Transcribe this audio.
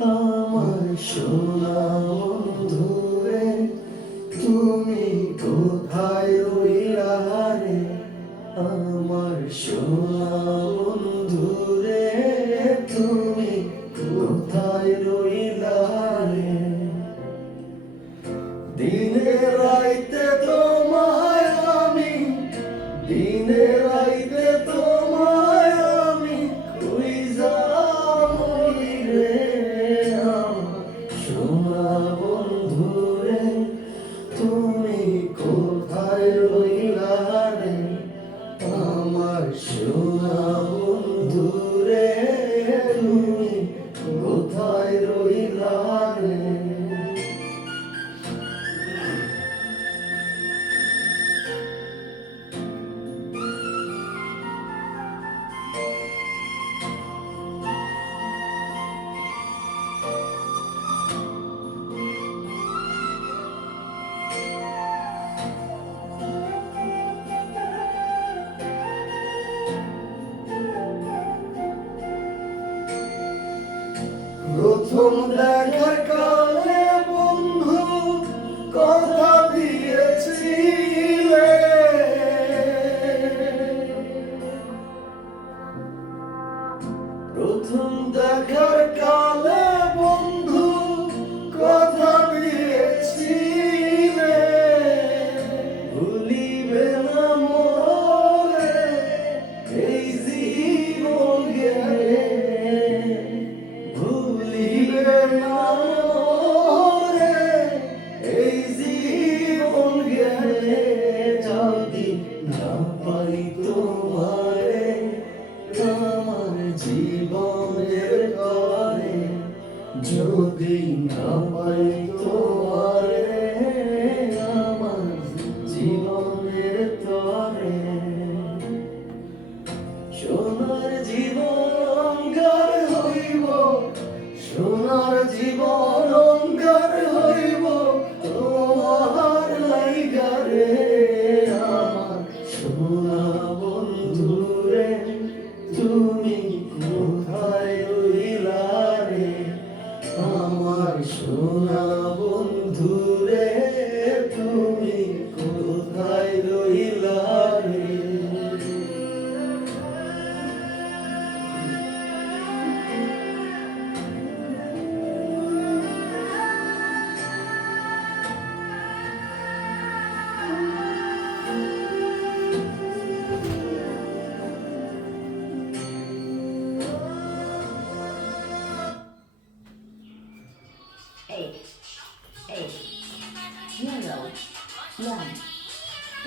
আমার সোনা বন্ধুরে তুমি কোথায় রইলা রে? আমার সোনা বন্ধুরে তুমি কোথায় রইলা রে? দিনে রাইতে তোমায় আমি, দিনে রাইতে তোমায় আমি খুঁইজা মরি রে। আমার সোনা বন্ধুরে তুমি কোথায় রইলা রে? আমার সোনা বন্ধুরে তুমি কোথায় রইলা রে? প্রথম দেখার কালে বন্ধু কথা দিয়েছিলে, প্রথম দেখার কালে বন্ধু কথা দিয়েছিলে, ভুলিবে না মোরে এই জীবন গেলে, ভুলিবে না মোরে এই জীবন গেলে। যদি না পাই তোমারে আমার জীবনের তরে, যদি না পাই তোমারে আমার জীবনের তরে, সোনার জীবন অঙ্গার হইব, সোনার জীবন অঙ্গার হইব তোমার লাইগা রে। আমার সোনা বন্ধুরে তুমি কোথায় রইলা রে? আমার সোনা বন্ধুরে তুমি কোথায় রইলা রে? Eight, 0, 1.